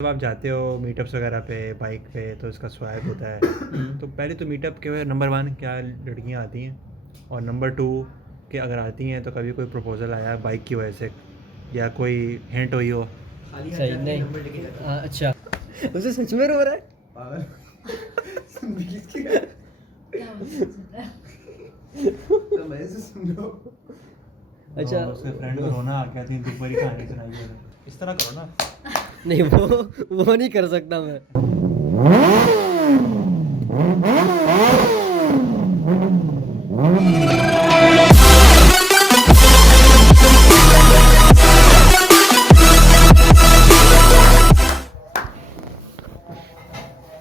जब आप जाते हो मीटअप्स वगैरह पे बाइक पे तो इसका स्वैग होता है। तो पहले तो मीटअप के नंबर 1 क्या लड़कियां आती हैं, और नंबर 2 कि अगर आती हैं तो कभी कोई प्रपोज़ल आया बाइक की वजह से या कोई हिंट हुई हो। सही नहीं। अच्छा उसे सच में रो रहा है पागल। अच्छा तो उसके फ्रेंड को रोना आ गया, 3 बड़ी कहानी सुनाई है। इस तरह करो ना। नहीं वो नहीं कर सकता मैं।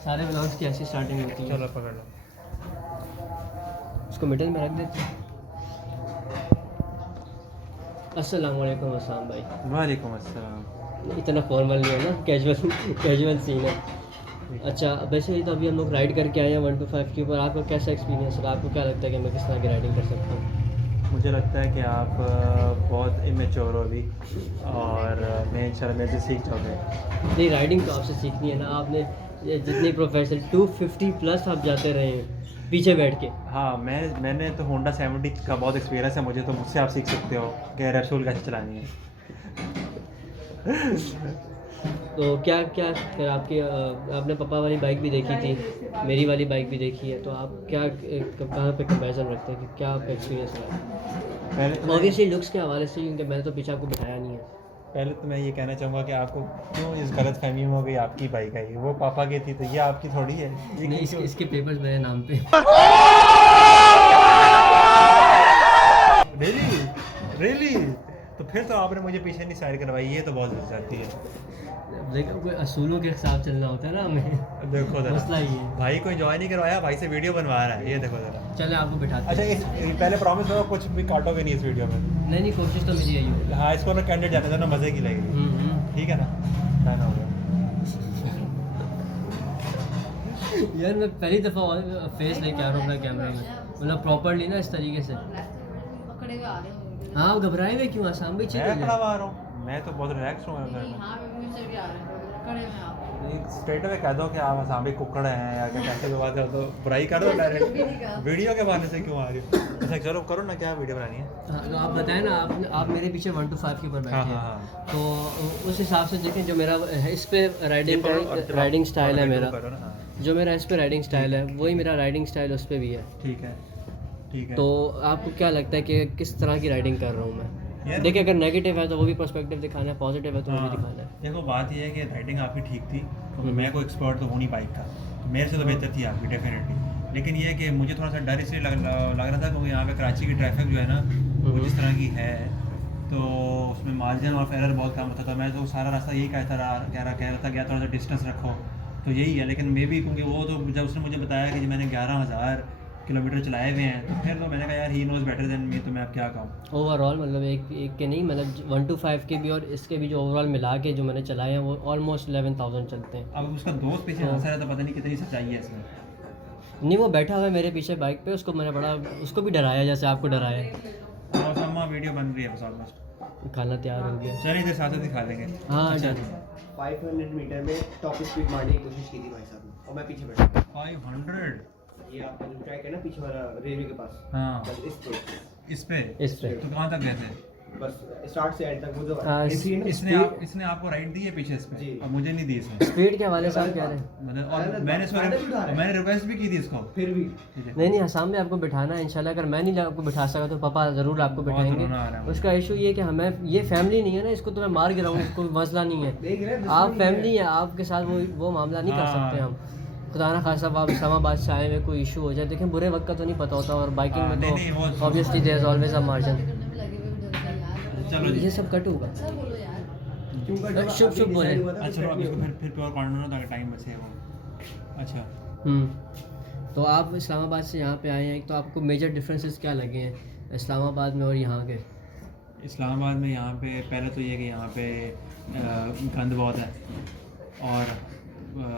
सारे ब्लॉग्स की ऐसी स्टार्टिंग होती है। चलो पकड़ लो। उसको मिडिल में रख देते हैं। अस्सलाम वालेकुम अस्सलाम भाई। वालेकुम अस्सलाम। इतना फॉर्मल नहीं है ना, कैजुअल सीन है। अच्छा वैसे ही तो अभी हम लोग राइड करके आए हैं 1 to 5 के ऊपर। आपका कैसा एक्सपीरियंस रहा? आपको क्या लगता है कि मैं किस तरह की राइडिंग कर सकता हूँ? मुझे लगता है कि आप बहुत इमेच्योर हो अभी, और मैं इंशाल्लाह मेरे से सीख जाओगे। नहीं राइडिंग तो आपसे सीखनी है ना। आपने ये जितने प्रोफेशनल 250 प्लस आप जाते रहे हैं पीछे बैठ के। हाँ, मैंने तो होंडा 70 का बहुत एक्सपीरियंस है मुझे, तो मुझसे आप सीख सकते हो कि रेप्सोल कैसे चलानी है। तो क्या क्या फिर आपके आपने पापा वाली बाइक भी देखी थी, मेरी वाली बाइक भी देखी है, तो आप क्या कहाँ पे कंपैरिजन रखते हैं कि क्या आपका एक्सपीरियंस रहा? पहले तो ऑब्वियसली लुक्स के हवाले से, क्योंकि मैंने तो पीछे आपको बिठाया नहीं है। पहले तो मैं ये कहना चाहूँगा कि आपको क्यों इस गलत फहमी में हो गई। आपकी बाइक है ये, वो पापा की थी, तो ये आपकी थोड़ी है। ये नहीं क्यों? इसके पेपर्स मेरे नाम पे। रियली तो फिर तो आपने मुझे पीछे नहीं साइड करवाई, ये तो बहुत जल्दी जाती है। देखो कोई असूलों के हिसाब चलना होता है ना हमें। देखो जरा, मसला ये है। भाई को एंजॉय नहीं करवाया, भाई से वीडियो बनवा रहा है, ये देखो जरा। चले आपको बिठाते अच्छा हैं। पहले प्रॉमिस करो कुछ भी काटोगे नहीं इस वीडियो में। नहीं कोशिश तो मेरी यही होगी। हाँ, इसको ना कैंडिडेट जाने देना, मज़े की लगेगी। ठीक है ना? डन हो गया। यार मैं पहली दफ़ा फेस लेके आ रहा हूँ अपना कैमरा में, मतलब प्रॉपरली ना इस तरीके से। हाँ घबराए हुए क्यों? आसाम भी मैं चाहिए। खड़ा हुआ आ रहा हूँ, मैं तो बहुत रिलैक्स हूँ। स्ट्रेट अवे कह दो कि आप आसामी कुकड़ हैं या कि कैसे भी बात है, तो बुराई कर दो डायरेक्ट। वीडियो के बहाने से क्यों आ रही हो? अच्छा चलो करो ना, क्या वीडियो बनानी है? हाँ तो आप बताएं ना। आप मेरे पीछे 1 to 5 के ऊपर बैठे हाँ हैं। हाँ। तो उस हिसाब से देखें जो मेरा इस पे राइडिंग स्टाइल है मेरा, करो ना। हाँ, जो मेरा इस पे राइडिंग स्टाइल है वही मेरा राइडिंग स्टाइल उस पे भी है। ठीक है ठीक है। तो आपको क्या लगता है कि किस तरह की राइडिंग कर रहा हूँ मैं? यार देखिए अगर नेगेटिव है तो वो भी पर्सपेक्टिव दिखाना है, पॉजिटिव है तो वो भी दिखाना है। देखो बात ये है कि राइडिंग आपकी ठीक थी, क्योंकि मैं कोई एक्सपर्ट तो हूँ नहीं बाइक का, तो मेरे से तो बेहतर थी आपकी डेफिनेटली। लेकिन ये है कि मुझे थोड़ा सा डर इसलिए लग रहा था क्योंकि यहाँ पे कराची की ट्रैफिक जो है ना वो जिस तरह की है, तो उसमें मार्जिन और एरर बहुत कम होता था। मैं तो सारा रास्ता यही कह रहा था कि थोड़ा सा डिस्टेंस रखो, तो यही है। लेकिन मे भी क्योंकि वो तो जब उसने मुझे बताया कि मैंने 11,000 किलोमीटर चलाए हुए हैं, तो फिर तो मैंने कहा यार he knows better than me, तो मैं अब क्या कहूँ। ओवरऑल मतलब एक के नहीं, मतलब 1 to 5 के भी और इसके भी जो ओवरऑल मिला के जो मैंने चलाए हैं वो ऑलमोस्ट 11,000 चलते हैं। अब उसका दोस्त पीछे हंसा है तो पता नहीं कितनी सच्चाई है इसमें। नहीं वो बैठा हुआ है मेरे पीछे बाइक पे, उसको मैंने बड़ा उसको भी डराया जैसे आपको डराया। और अम्मा वीडियो बन रही है बस ऑलमोस्ट। खाना तैयार हो गया। चलिए इधर साथ दिखा देंगे। हाँ अच्छा, डन। 500 मीटर में टॉप स्पीड मारने की कोशिश की थी भाई साहब ने, और मैं पीछे बैठा। 500। ये आपका जो ट्रैक है ना पीछे वाला रेलवे के पास, हाँ बस इस पे इस पे इस पे तो कहाँ तक गए थे? बस स्टार्ट से एंड तक वो जो हाँ, entry है ना, इसने आपको राइड दी है पीछे इस पे, जी। और मुझे नहीं दी इसने। स्पीड के हवाले से आप कह रहे हैं? मतलब और फाइनल मैंने फाइनल उठा रहा है। मैंने रिक्वेस्ट भी की थी इसको। फिर भी नहीं नहीं आसाम में आपको बिठाना है इंशाल्लाह। अगर मैं नहीं आपको बिठा सका तो पापा ज़रूर आपको बहुत बिठाएंगे। रोना आ रहा है उसका इशू ये कि हमें ये फैमिली नहीं है ना, इसको तो मैं मार गिराऊंगा, इसको मसला नहीं है। देख रहे हैं आप फैमिली है, आपके साथ वो मामला नहीं कर सकते हम। खुदा ना खासा आप इस्लामाबाद से आए में कोई इशू हो जाए, देखें बुरे वक्त का तो नहीं पता होता, और बाइकिंग में नहीं, वो तो obviously there is always a margin. चलो जी। ये सब कट होगा। क्योंकि जब शुभ अभी शुभ बोले। decide हुआ था, अच्छा फिर अब नहीं इसको हुआ। फिर प्योर कॉर्नर ना, ताकि टाइम बचे वो। अच्छा तो आप इस्लामाबाद से यहाँ पे आए हैं, तो आपको मेजर डिफरेंसेस क्या लगे हैं इस्लामाबाद में और यहाँ के? इस्लामाबाद में यहाँ पे पहले तो ये कि यहाँ पे गंद बहुत है, और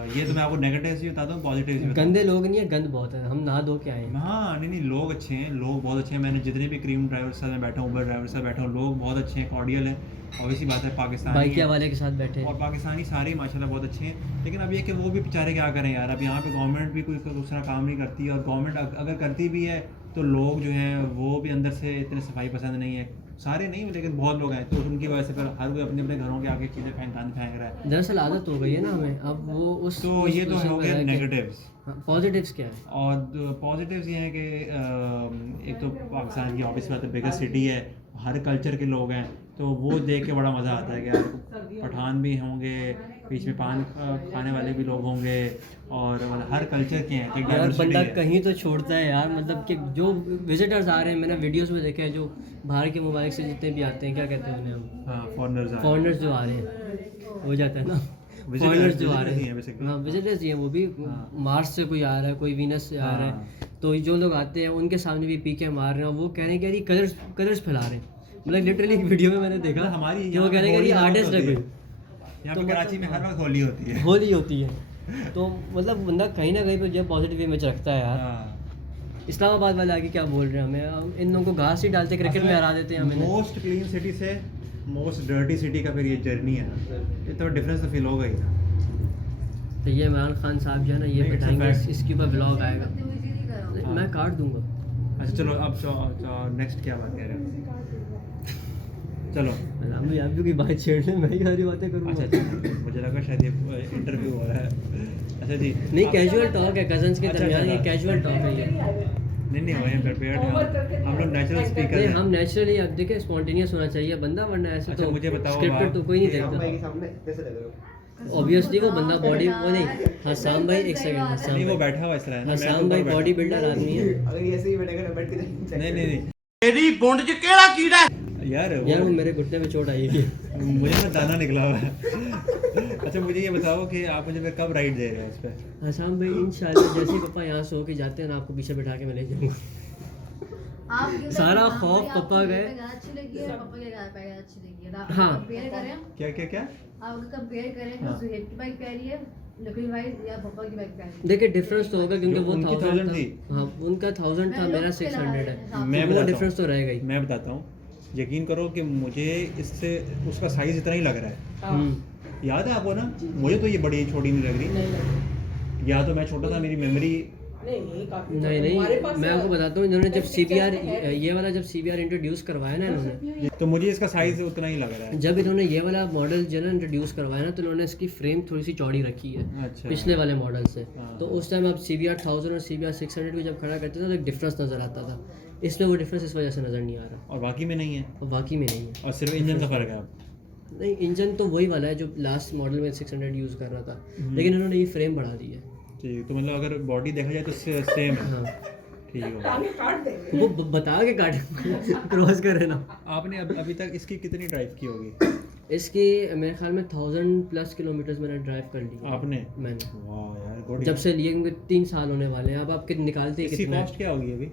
ये तो मैं आपको नेगेटिव भी बताता हूँ, पॉजिटिव भी बताता गंदे लोग नहीं है, गंद बहुत है, हम नहा धो के आए हूँ। हैं। हाँ नहीं, लोग अच्छे हैं, लोग बहुत अच्छे हैं। मैंने जितने भी क्रीम ड्राइवर के साथ मैं बैठा हूँ, उबर ड्राइवर के साथ बैठा हूँ, लोग बहुत अच्छे हैं, कॉर्डियल हैं। ऑब्वियसली बात है, पाकिस्तानी बाइकिया हैं। वाले के साथ बैठे और हैं। पाकिस्तानी सारे ही माशाल्लाह बहुत अच्छे हैं। लेकिन अब ये कि वो भी बेचारे क्या करें यार, अब यहाँ पे गवर्नमेंट भी कोई दूसरा काम नहीं करती है, और गवर्नमेंट अगर करती भी है तो लोग जो हैं वो भी अंदर से इतने सफाई पसंद नहीं है, सारे नहीं लेकिन बहुत लोग हैं, तो उनकी वजह से फिर हर कोई अपने अपने घरों के आगे चीज़ें फेंक रहा है। दरअसल आदत हो गई है ना हमें, अब वो उस तो ये तो हो गया नेगेटिव्स। पॉजिटिव्स क्या है? और पॉजिटिव्स ये हैं कि एक तो पाकिस्तान की ऑब्वियस बात है बिगेस्ट सिटी है, हर कल्चर के लोग हैं, तो वो देख के बड़ा मज़ा आता है कि यार पठान भी होंगे, बीच में पान खाने वाले भी लोग होंगे, और मतलब हर कल्चर के हैं कि यार diversity बंदा है। कहीं तो छोड़ता है यार, मतलब कि जो विजिटर्स आ रहे हैं, मैंने वीडियोस में देखे हैं, जो बाहर के मुमालिक से जितने भी आते हैं, क्या कहते हैं उन्हें हम, हाँ फॉरनर्स फॉरेनर्स जो आ रहे हैं, हो जाता है ना, फॉरेनर्स जो आ रहे हैं, हाँ विजिटर्स ही हैं, वो भी मार्स से कोई आ रहा है, कोई वीनस से आ रहा है, तो जो लोग आते हैं उनके सामने भी पीके मार रहे हैं, वो कह रहे हैं कि यार ये कलर्स फैला रहे हैं। मतलब लिटरली वीडियो में मैंने देखा हमारी कि वो कह रहे हैं कि ये आर्टिस्ट है कोई, यहाँ तो पे कराची में हर वक्त होली होती है। होली होती है, तो मतलब बंदा कहीं ना कहीं पे जो पॉजिटिव इमेज रखता है यार। हाँ। इस्लामाबाद वाले आगे क्या बोल रहे हैं हमें, हम इन लोगों को घास ही डालते क्रिकेट में हरा देते हैं हमें। मोस्ट क्लीन सिटी से मोस्ट डर्टी सिटी का फिर ये जर्नी है ना, ये तो डिफरेंस तो फील होगा ही। तो ये इमरान खान साहब जो है ना, ये नहीं, it's a बताएंगे, fact. इसके ऊपर ब्लॉग आएगा, हाँ। मैं काट दूंगा। अच्छा चलो अब नेक्स्ट क्या बात कह रहे हैं, चलो। हम यहाँ भी कोई बात छेड़ने, मैं ही सारी बातें करूँगा। अच्छा मुझे लगा शायद ये इंटरव्यू हो रहा है। अच्छा जी नहीं, कैजुअल टॉक है कजन्स के अच्छा, दरमियान, ये अच्छा। कैजुअल टॉक है ये। नहीं वही प्रिपेयर्ड है, हम लोग नेचुरल स्पीकर नहीं, हैं। हम नेचुरली, अब देखिए स्पॉन्टेनियस होना चाहिए बंदा, वरना ऐसे अच्छा, तो मुझे बताओ स्क्रिप्टेड आप, तो कोई नहीं साम भाई के देखता। सामने कैसे लग रहे हो? ऑब्वियसली वो बंदा बॉडी, वो नहीं, हाँ साम भाई एक सेकंड, हसाम नहीं वो भाई, बैठा हुआ इस तरह है ना, मैं हसाम भाई ऊपर बैठा बॉडी हूँ। बिल्डर आदमी है अगर ये ऐसे ही बैठेगा ना, बैठ के नहीं नहीं नहीं तेरी गुंड च केड़ा कीड़ा है? यार यार, वो मेरे घुटने में चोट आई है। मुझे ना दाना निकला हुआ है। अच्छा मुझे ये बताओ कि आप मुझे फिर कब राइड दे रहे हैं इस पे? हसाम भाई इंशाल्लाह जैसे ही पापा यहाँ से होके जाते हैं ना, आपको पीछे बैठा के मैं ले जाऊंगा। सारा खौफ पापा गए। अच्छी लगी है, पापा के गाय पे अच्छी लगी है। आप हाँ। कंपेयर करें, क्या क्या क्या? आप अगर कंपेयर करें हाँ। तो जुहेब की बाइक प्यारी है, लकड़ी वाइज, या पापा की बाइक प्यारी है। देखिए डिफरेंस तो होगा, क्योंकि वो उनकी 1000 1000 थी। था, हाँ उनका 1000 था, मैं मेरा लोग 600 है, मैं तो वो बताता डिफरेंस तो रहेगा ही। मैं बताता हूँ, यकीन करो कि मुझे इससे उसका साइज इतना ही लग रहा है। याद है आपको ना, मुझे तो ये बड़ी छोटी नहीं लग रही, या तो मैं छोटा था, मेरी मेमोरी। नहीं, मैं आपको बताता हूँ, इन्होंने जब CBR ये वाला जब CBR इंट्रोड्यूस करवाया ना इन्होंने, तो मुझे इसका साइज उतना ही लग रहा है। जब इन्होंने ये वाला मॉडल जो है ना इंट्रोड्यूस करवाया ना, तो इन्होंने इसकी फ्रेम थोड़ी सी चौड़ी रखी है अच्छा। पिछले वाले मॉडल से। हाँ। तो उस टाइम आप CBR 1000 और CBR 600 को जब खड़ा करते थे तो एक डिफरेंस नज़र आता था, इसमें वो डिफरेंस इस वजह से नज़र नहीं आ रहा, और बाकी में नहीं है, और बाकी में नहीं है। और सिर्फ इंजन का फर्क है अब। नहीं, इंजन तो वही वाला है जो लास्ट मॉडल में 600 यूज़ कर रहा था, लेकिन इन्होंने ये फ्रेम बढ़ा दी है। ठीक, तो मतलब अगर बॉडी देखा जाए तो सेम है। हाँ, ठीक हो। वो बता के काट क्रॉस करे ना। आपने अभी तक इसकी कितनी ड्राइव की होगी? इसकी मेरे ख्याल में 1000+ किलोमीटर्स मैंने ड्राइव कर ली। आपने? मैंने वाह यार गुड। जब से लिए, क्योंकि 3 साल होने वाले हैं। अब आप कितने निकालते हैं इसकी कितना? कॉस्ट क्या होगी अभी?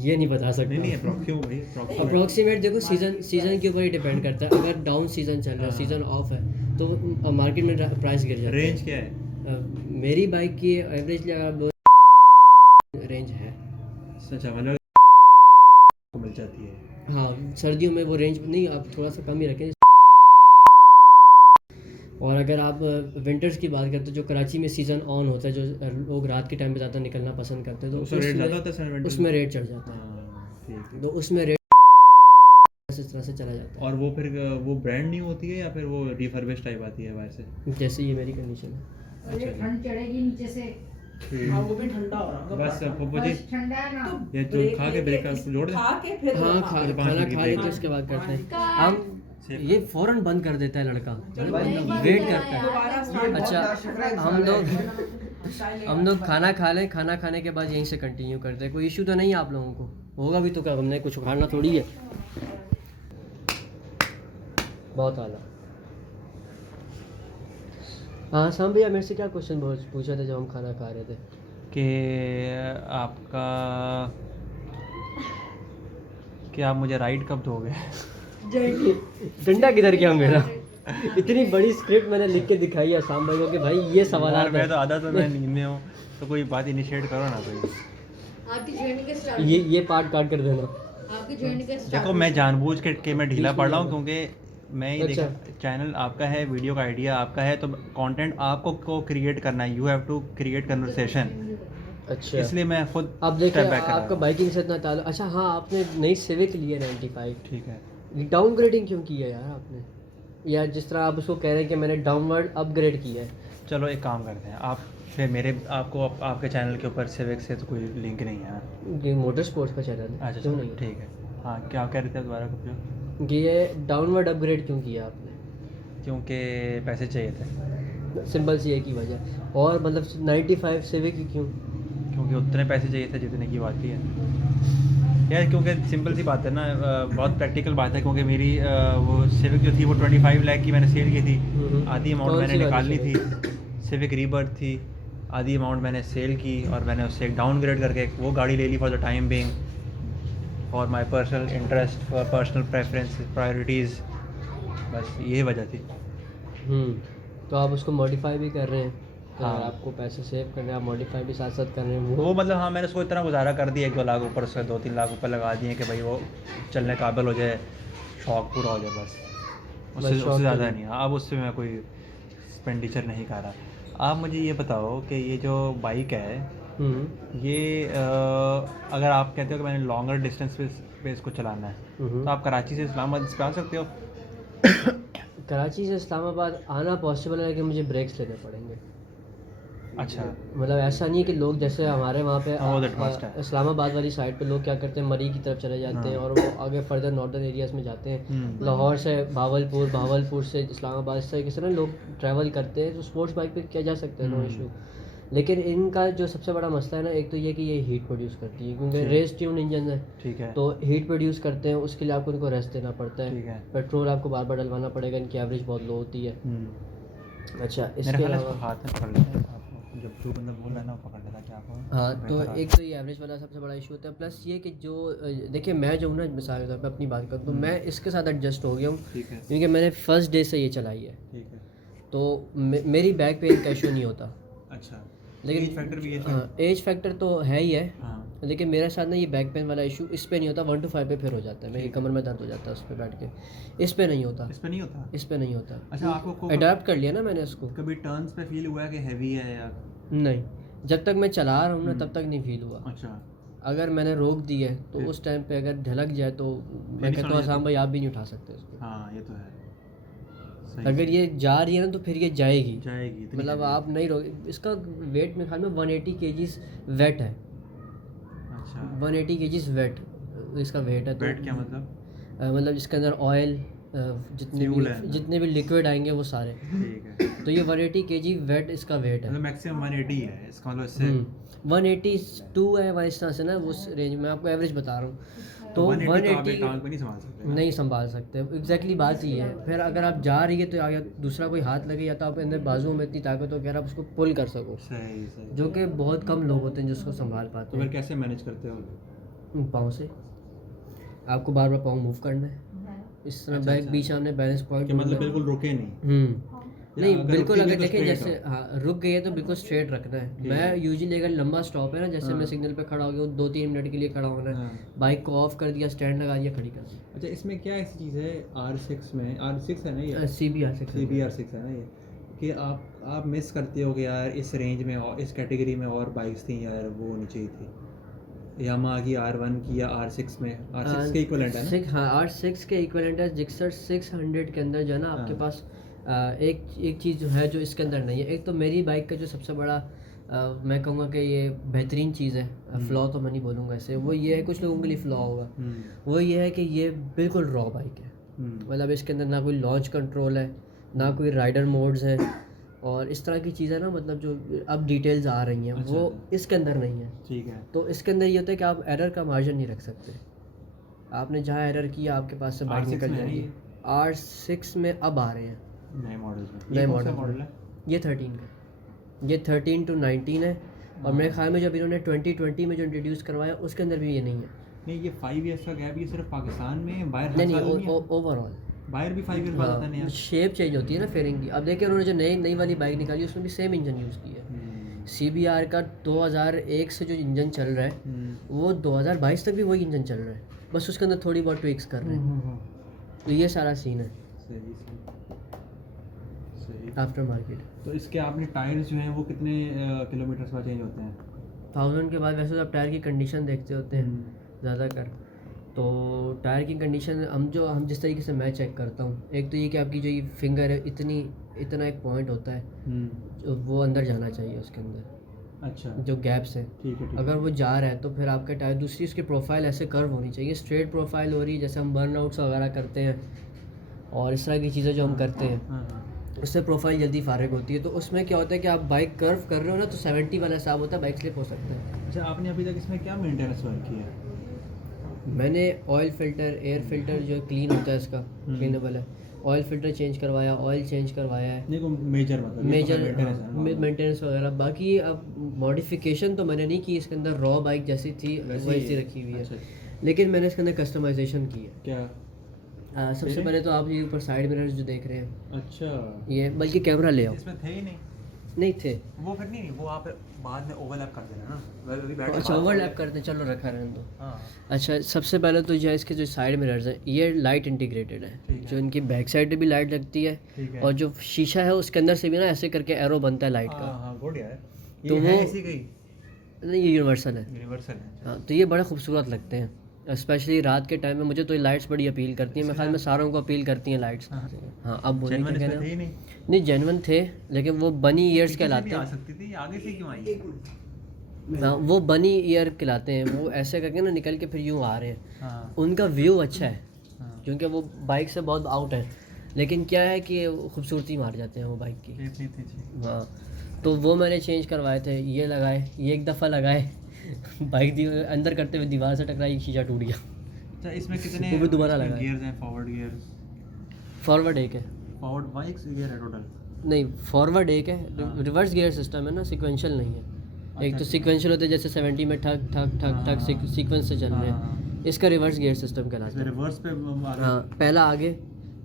ये नहीं बता सकते। नहीं क्यों भाई approximate? अप्रोक्सीमेट देखो, सीजन के ऊपर ही डिपेंड करता है। अगर डाउन सीजन चल रहा है, हाँ। सीजन ऑफ है, तो मार्केट में प्राइस गिर जाता है। रेंज क्या है? मेरी बाइक की एवरेजली अगर रेंज है, अच्छा मतलब मिल जाती है। हाँ सर्दियों में वो रेंज नहीं, आप थोड़ा सा कम ही रखें। और अगर आप विंटर्स की बात करते हैं, जो कराची में सीज़न ऑन होता है, जो लोग रात के टाइम पे ज़्यादा निकलना पसंद करते हैं, तो उसमें रेट ज़्यादा होता है सर? उसमें रेट चढ़ जाता है। हाँ, ठीक है। तो उसमें रेट इस तरह से चला जाता और वो फिर वो ब्रांड न्यू होती है या फिर वो रिफर्बिश टाइप आती है बाहर से? है, जैसे ये मेरी कंडीशन है। अरे ठंड चढ़ेगी नीचे से, हाँ वो भी ठंडा हो रहा बस पप्पू जी, बस ठंडा है ना। ये जो खा के ब्रेक जोड़ दे। खा के फिर हाँ, अच्छा, 5 खाना मिनट की खा break लेते हैं, है। उसके बाद करते हैं हम। ये फौरन बंद कर देता है लड़का, वेट करता है। दोबारा स्टार्ट। अच्छा, हम लोग खाना खा लें, खाना खाने के बाद यहीं से कंटिन्यू करते हैं। कोई इशू तो नहीं है आप लोगों को? होगा भी तो क्या, हमने कुछ उखाड़ना थोड़ी है। बहुत आला। हाँ शाम भैया, मेरे से क्या क्वेश्चन पूछा था जब हम खाना खा रहे थे? कि आपका कि आप मुझे राइड कब दोगे? डंडा किधर गया मेरा? इतनी बड़ी स्क्रिप्ट मैंने लिख के दिखाई है आसाम भाई को कि भाई ये सवाल यार मैं तो आधा तो मैं नींद में हूँ, तो कोई बात इनिशिएट करो ना कोई। आपकी जर्नी का स्टार्ट ये पार्ट काट कर देना। आपकी जर्नी का देखो मैं जानबूझ के मैं ढीला पड़ रहा हूँ क्योंकि मैं ये अच्छा। चैनल आपका है, वीडियो का आइडिया आपका है, तो कंटेंट आपको को क्रिएट करना है, you have to create conversation, अच्छा इसलिए मैं खुद अब देखिए step back कर रहा आपका हूँ। बाइकिंग से इतना ताल्लुक। अच्छा हाँ, आपने नई सिविक ली है 95, ठीक है। डाउनग्रेडिंग क्यों की है यार आपने? या जिस तरह आप उसको कह रहे हैं कि मैंने डाउनवर्ड अपग्रेड किया है। चलो एक काम करते हैं, आप फिर मेरे आपके चैनल के ऊपर सिविक से तो कोई लिंक नहीं है ना? ये मोटर स्पोर्ट्स का चैनल है, अच्छा क्यों चलो नहीं? ठीक है। हाँ क्या कह रहे थे आप दोबारा कुछ? कि ये डाउनवर्ड अपग्रेड क्यों किया आपने? क्योंकि पैसे चाहिए थे। सिंपल सी एक ही वजह। और मतलब 95 सिविक क्यों? क्योंकि उतने पैसे चाहिए थे जितने की बात ही है यार, क्योंकि सिंपल सी बात है ना, बहुत प्रैक्टिकल बात है, क्योंकि मेरी वो सिविक जो थी वो 25 लाख की मैंने सेल की थी, आधी अमाउंट कौन मैंने सी वाली निकालनी थी, Civic? सिविक रीबर्थ थी, आधी अमाउंट मैंने सेल की और मैंने उससे एक डाउनग्रेड करके एक वो गाड़ी ले ली for the time being, for my personal interest, for personal preference priorities, बस यही वजह थी। तो आप उसको मॉडिफाई भी कर रहे हैं, तो हाँ। आपको पैसे सेव करने हैं, आप मॉडिफाई भी साथ साथ कर रहे हैं। वो मतलब हाँ मैंने उसको इतना गुजारा कर दिया, 1-2 लाख ऊपर उससे 2-3 लाख ऊपर लगा दिए कि भाई वो चलने काबिल हो जाए, शौक पूरा हो जाए, बस उससे शौक उससे ज़्यादा के नहीं। अब उससे मैं कोई एक्सपेंडिचर नहीं कर रहा। आप मुझे ये बताओ कि ये जो बाइक है ये अगर आप कहते हो कि मैंने लॉन्गर डिस्टेंस पे इसको चलाना है, तो आप कराची से इस्लामाबाद इस पे आ सकते हो? कराची से इस्लामाबाद आना पॉसिबल है, लेकिन मुझे ब्रेक्स लेने पड़ेंगे। अच्छा मतलब ऐसा नहीं है कि लोग जैसे हमारे वहाँ पे Oh, that must है। इस्लामाबाद वाली साइड पे लोग क्या करते हैं, मरी की तरफ चले जाते हैं और वो आगे फर्दर नॉर्दर्न एरियाज़ में जाते हैं, लाहौर से भावलपुर, भावलपुर से इस्लामाबाद, इस तरीके से ना लोग ट्रैवल करते हैं, तो स्पोर्ट्स बाइक पे किया जा सकता है, नो इशू। लेकिन इनका जो सबसे बड़ा मसला है ना, एक तो ये कि ये हीट प्रोड्यूस करती है, क्योंकि रेस ट्यून इंजन है, ठीक है। तो हीट प्रोड्यूस करते हैं, उसके लिए आपको उनको रेस्ट देना पड़ता ठीक है, है। पेट्रोल आपको बार बार डलवाना पड़ेगा, इनकी एवरेज बहुत लो होती है। अच्छा मेरे इसके ख्याल है अलावा इसको हाथ में पकड़ लेते हैं, आपको जब जो बंदा बोल रहा है ना वो पकड़ लेता है, क्या आपको हाँ, तो बेहतर एक तो ये एवरेज वाला सबसे बड़ा इशू होता है, प्लस ये कि जो देखिए मैं जो हूँ ना, मिसाल के तौर पे अपनी बात करूँ तो मैं इसके साथ एडजस्ट हो गया हूँ, ठीक है। क्योंकि मैंने फर्स्ट डे से ये चलाई है, ठीक है। तो मेरी बैक पेन का इशू नहीं होता। अच्छा लेकिन एज फैक्टर भी हाँ, एज फैक्टर तो है ही है, हाँ लेकिन मेरे साथ ना ये बैक पेन वाला इशू इस पे नहीं होता, 1 to 5 पे फिर हो जाता है, मेरी कमर में दर्द हो जाता है उस पर बैठ के, इस पे नहीं होता, इस पे नहीं होता। इस पे नहीं होता। अच्छा आपको अडैप्ट कर लिया ना मैंने इसको। कभी टर्न्स पे फील हुआ है कि हैवी है या? नहीं, जब तक मैं चला रहा हूँ ना तब तक नहीं फील हुआ। अच्छा अगर मैंने रोक दी है तो उस टाइम पे अगर ढलक जाए तो मैं कहता हूँ आसाम भाई आप भी नहीं उठा सकते इसको। हाँ ये तो है, सही अगर ये जा रही है ना तो फिर ये जाएगी, जाएगी इतनी मतलब heavy। आप नहीं रोक। इसका वेट मेरे ख्याल में 180 kgs वेट है, अच्छा 180 kgs वेट इसका वेट है। तो वेट क्या मतलब? मतलब जिसके अंदर ऑयल Fuel है। जितने भी लिक्विड आएंगे वो सारे, ठीक है, तो ये 180 kg वेट इसका वेट है। मतलब मैक्सिमम 180 है इसका, मतलब इससे 182 है वहाँ इस तरह से ना, उस रेंज में आपको एवरेज बता रहा हूँ। तो 180 तो आप एक 180 टांग पे नहीं संभाल सकते ना। नहीं संभाल सकते, एग्जैक्टली बात ये है। फिर अगर आप जा रही है तो या दूसरा कोई हाथ लगे या तो आप अंदर बाजुओं में इतनी ताकत हो कि आप उसको पुल कर सको, सही सही। जो कि बहुत कम लोग होते हैं जिसको संभाल पाते तो फिर कैसे मैनेज करते हो? हैं। पाँव से आपको बार बार पाँव मूव करना है, इस तरह बैक बीच सामने बैलेंस पॉइंट, कि मतलब बिल्कुल रुके नहीं? नहीं अगर बिल्कुल, रुकेगी अगर तो देखें straight जैसे हाँ रुक गई है तो बिल्कुल स्ट्रेट रखना है। मैं यूजुअली अगर लंबा स्टॉप है ना, जैसे मैं सिग्नल पे खड़ा हो गया 2-3 मिनट के लिए खड़ा होना है, बाइक को ऑफ कर दिया, स्टैंड लगा दिया, खड़ी कर दी। अच्छा इसमें क्या ऐसी चीज़ है R6 में, R6 है ना ये, CBR6 CBR6 है ना ये, कि आप मिस करते हो कि यार इस रेंज में और इस कैटेगरी में और बाइक्स थी यार, वो होनी चाहिए थी, यामा की R1 की या R6 में, R6 के इक्विवेलेंट है ना? हाँ R6 के इक्विवेलेंट है। जिक्सर 600 के अंदर जो है ना आपके पास एक चीज़ जो है जो इसके अंदर नहीं है। एक तो मेरी बाइक का जो सबसे बड़ा मैं कहूँगा कि ये बेहतरीन चीज़ है, फ़्लॉ तो मैं नहीं बोलूँगा इसे, वो ये है, कुछ लोगों के लिए फ़्लॉ होगा, वो ये है कि ये बिल्कुल रॉ बाइक है। मतलब इसके अंदर ना कोई लॉन्च कंट्रोल है, ना कोई राइडर मोड्स हैं, और इस तरह की चीज़ें ना, मतलब जो अब डिटेल्स आ रही हैं वो इसके अंदर नहीं है। ठीक है। तो इसके अंदर ये होता है कि आप एरर का मार्जिन नहीं रख सकते, आपने जहाँ एरर किया आपके पास से बाइक निकल जाएगी। R6 में अब आ रहे हैं नए मॉडल्स में, नए ये कौन सा मॉडल मॉडल है? ये 13 का, ये 13 to 19 है, और मेरे ख्याल में जब इन्होंने 2020 में जो इंट्रोड्यूस करवाया उसके अंदर भी ये नहीं है। नहीं ये 5 ईयर्स का गैप, ये सिर्फ पाकिस्तान में, बाहर नहीं नहीं, ओवरऑल बाहर भी 5 ईयर बाद आता नहीं है। शेप चेंज होती है ना फेयरिंग की। अब देखिए उन्होंने जो नई वाली बाइक निकाली उसमें भी सेम इंजन यूज़ किया है। CBR का 2001 से जो इंजन चल रहा है वो 2022 तक भी वही इंजन चल रहा है, बस उसके अंदर थोड़ी बहुत ट्विक्स कर रहे हैं। तो ये सारा सीन है सही। After market. तो इसके आपने टायर्स जो हैं वो कितने किलोमीटर बाद चेंज होते हैं? 1000 के बाद वैसे तो आप टायर की कंडीशन देखते होते हैं ज़्यादातर। तो टायर की कंडीशन हम जिस तरीके से मैं चेक करता हूँ, एक तो ये कि आपकी जो ये फिंगर है इतना एक पॉइंट होता है जो वो अंदर जाना चाहिए उसके अंदर। अच्छा, जो गैप्स हैं ठीक है। अगर वो जा रहा है तो फिर आपका टायर, दूसरी उसकी प्रोफाइल ऐसे कर्व होनी चाहिए, स्ट्रेट प्रोफाइल हो रही है जैसे हम बर्नआउट्स वगैरह करते हैं और इस तरह की चीज़ें जो हम करते हैं उससे प्रोफाइल जल्दी फारिग होती है। तो उसमें क्या होता है कि आप बाइक कर्व कर रहे हो ना तो 70 वाला हिसाब होता है, बाइक स्लिप हो सकता है। अच्छा, आपने अभी तक इसमें क्या मेंटेनेंस वर्क किया है? मैंने ऑयल फ़िल्टर, एयर फ़िल्टर जो क्लीन होता है इसका क्लीनेबल है, ऑयल फ़िल्टर चेंज करवाया, ऑयल चेंज करवाया है, नहीं कोई मेजर मतलब मेजर मेंटेनेंस वगैरह। बाकी अब मॉडिफिकेशन तो मैंने नहीं की, इसके अंदर रॉ बाइक जैसी थी वैसी रखी हुई है। अच्छा। लेकिन मैंने इसके अंदर कस्टमाइजेशन की है। क्या? सबसे पहले तो आप ये ऊपर साइड मिरर्स जो देख रहे हैं अच्छा, ये, बल्कि कैमरा ले आओ, इसमें थे ही नहीं थे। वो फिर नहीं, वो आप बाद में ओवरलैप कर देना ना। अच्छा ओवरलैप करते हैं, चलो रखा रहने दो। हाँ, अच्छा, सबसे पहले तो जो है इसके जो साइड मिरर्स हैं ये लाइट इंटीग्रेटेड है, जो इनकी बैक साइड पे भी लाइट लगती है ठीक है। और जो शीशा है उसके अंदर से भी ना ऐसे करके एरो बनता है लाइट का। हाँ गुड यार। तो ये वो है इसी का ही नहीं, ये यूनिवर्सल है। यूनिवर्सल है। हाँ, तो ये बड़े खूबसूरत लगते हैं, स्पेशली रात के टाइम में। मुझे तो ये लाइट्स बड़ी अपील करती हैं, मेरे ख्याल में सारों को अपील करती हैं लाइट्स। हाँ, अब बोलने जेन्युइन क्या इसमें थे कहना, ही नहीं। नहीं जेन्युइन थे लेकिन वो बनी ईयर्स कहलाते आ हैं। सकती थी, आगे से क्यों आई? हाँ, वो बनी ईयर कहलाते हैं, वो ऐसे करके ना निकल के फिर यूँ आ रहे हैं। हाँ, उनका व्यू अच्छा है हाँ। क्योंकि वो बाइक से बहुत आउट है, लेकिन क्या है कि खूबसूरती मार जाते हैं वो बाइक की। इतनी थी जी। हाँ, तो वो मैंने चेंज करवाए थे, ये लगाए, ये एक दफ़ा लगाए बाइक अंदर करते हुए दीवार से टकराई, शीशा टूट गया। अच्छा, इसमें कितने वो भी दोबारा लगाया। गियर्स हैं? Forward gears? फॉरवर्ड एक है, फॉरवर्ड 1 गियर है टोटल? नहीं फॉरवर्ड एक है, रिवर्स गियर सिस्टम है ना, सिक्वेंशियल नहीं है। एक तो सिक्वेंशियल होते हैं जैसे 70 में ठक ठक ठक ठक सीक्वेंस से चल रहे हैं, इसका रिवर्स गियर सिस्टम कहलाता है। रिवर्स पे हाँ, पहला आगे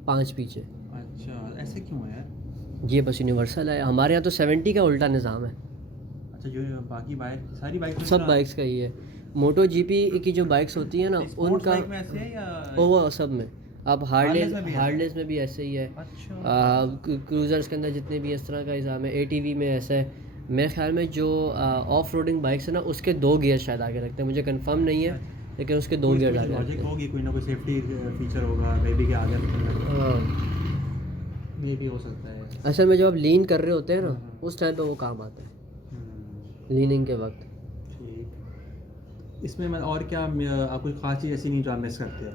5 पीछे। अच्छा, ऐसे क्यों है यार? ये बस यूनिवर्सल है, हमारे यहाँ तो 70 का उल्टा निज़ाम है। अच्छा, जो बाकी बाइक सारी बाइक सब बाइक्स का ही है। मोटो GP की जो बाइक्स होती हैं ना उनका में ऐसे है या? वो सब में, अब हार्लेस में भी ऐसा है? हार्लेस में भी ऐसे ही है। अच्छा, क्रूज़र्स के अंदर जितने भी इस तरह का निज़ाम है, ATV में ऐसा है। मेरे ख्याल में जो ऑफ रोडिंग बाइक्स है ना उसके 2 गियर शायद आगे रखते हैं, मुझे कंफर्म नहीं है लेकिन उसके 2 गियर आगे रखते लॉजिक हैं। होगी, कोई ना कोई सेफ्टी फीचर होगा बेबी के आगे निकलने हाँ, ये भी हो सकता है। असल में जब आप लीन कर रहे होते हैं ना उस टाइम पे वो काम आता है, लीनिंग के वक्त। ठीक। इसमें मैं और क्या आप कोई ख़ास चीज़ ऐसी नहीं जो आप मिस करते हैं?